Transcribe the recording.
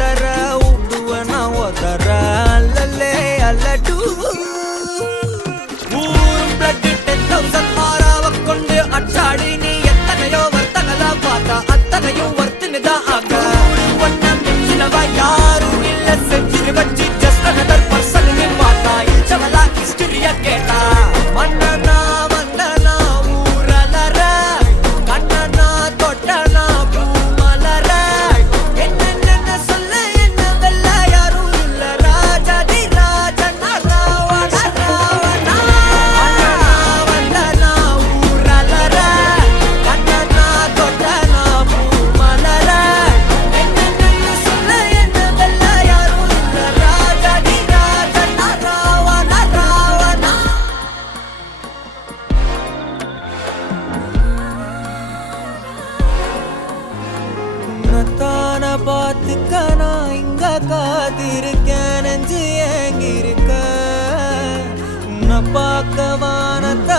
தொடர உடுவன ஒதற அல்லலே அல்லடு ஊரும் பிளட் 10,000 ஆறாவ கொண்டு அச்சாடி நீ எத்தனையோ வர்த்தகலா பார்த்தா அத்தனையும் வர்த்தினுதான் ஆக ஒன்ன மிஞ்சினவ யாரும் இல்ல செஞ்சிரு வச்சு ஜஸ்ட் another person நீ பார்த்தா இச்சவலா ஹிஸ்டரிய கேட்டா மன்னனா வந்தனா ஊரலற கண்ணனா தொட்டனா பூமலற என்ன சொல்ல என்ன வெல்ல யாரும் இல்ல ராஜாதி ராஜனா ராவண ராவணா வந்தனா ஊரலற கண்ணனா தொட்டனா பூமலற என்ன சொல்ல என்ன வெல்ல யாரும் இல்ல ராஜாதி ராஜனா ராவண ராவணா உன்னத்தான பார்த்துக்க நான் இங்க காத்திருக்கேன் நெஞ்சு ஏங்கிருக்க உன்னை பார்க்க வானத்தை